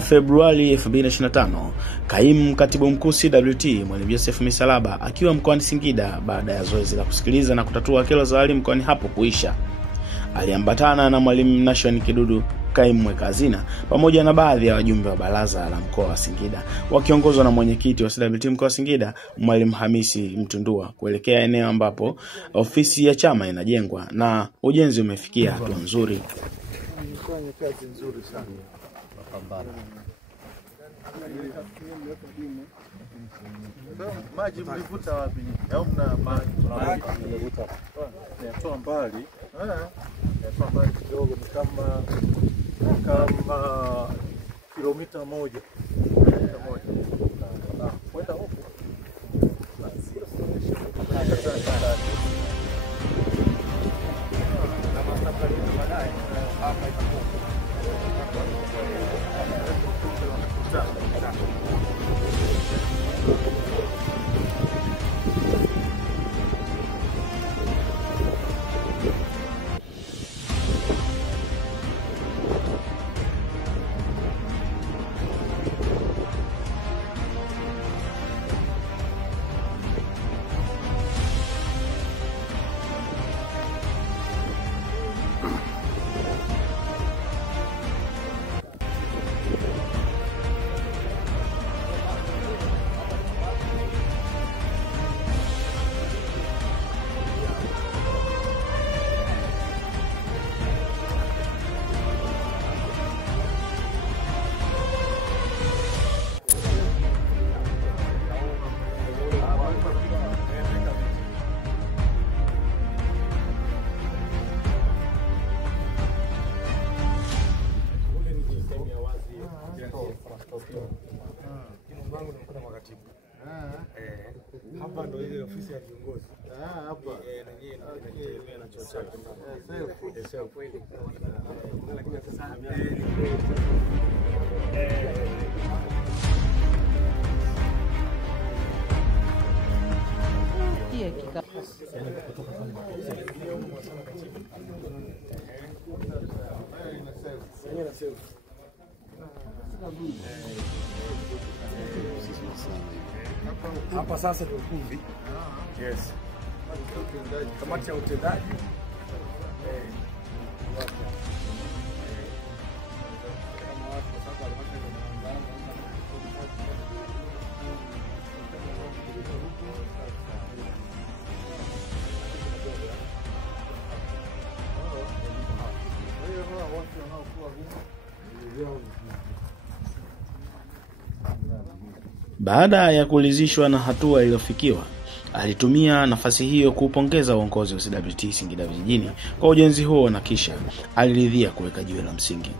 Februari 2025, kaimu katibu mkuu CWT Mwalimu Joseph Misalaba akiwa mkoani Singida baada ya zoezi la kusikiliza na kutatua kero za walimu mkoani hapo kuisha, aliambatana na Mwalimu Nashwan Kidudu, kaimu mweka hazina, pamoja na baadhi ya wajumbe wa baraza la mkoa wa Singida wakiongozwa na mwenyekiti wa CWT mkoa wa Singida Mwalimu Hamisi Mtundua kuelekea eneo ambapo ofisi ya chama inajengwa na ujenzi umefikia hatua nzuri. Mfanye kazi nzuri sana. Mapambano. Maji mlivuta wapi? Au mna maji mlivuta? Yatoa mbali. Yatoa mbali kidogo, ni kama kilomita 1. Kwenda huko. Hapa ndo ile ofisi ya viongozi. Hapa. Na yeye anategemea na choo chake. Sasa kweli. Lakini sasa hapa sasa ndio ukumbi. Yes. Kamati ya utendaji. Baada ya kuulizishwa na hatua iliyofikiwa, alitumia nafasi hiyo kupongeza uongozi wa CWT Singida Vijijini kwa ujenzi huo na kisha aliridhia kuweka jiwe la msingi.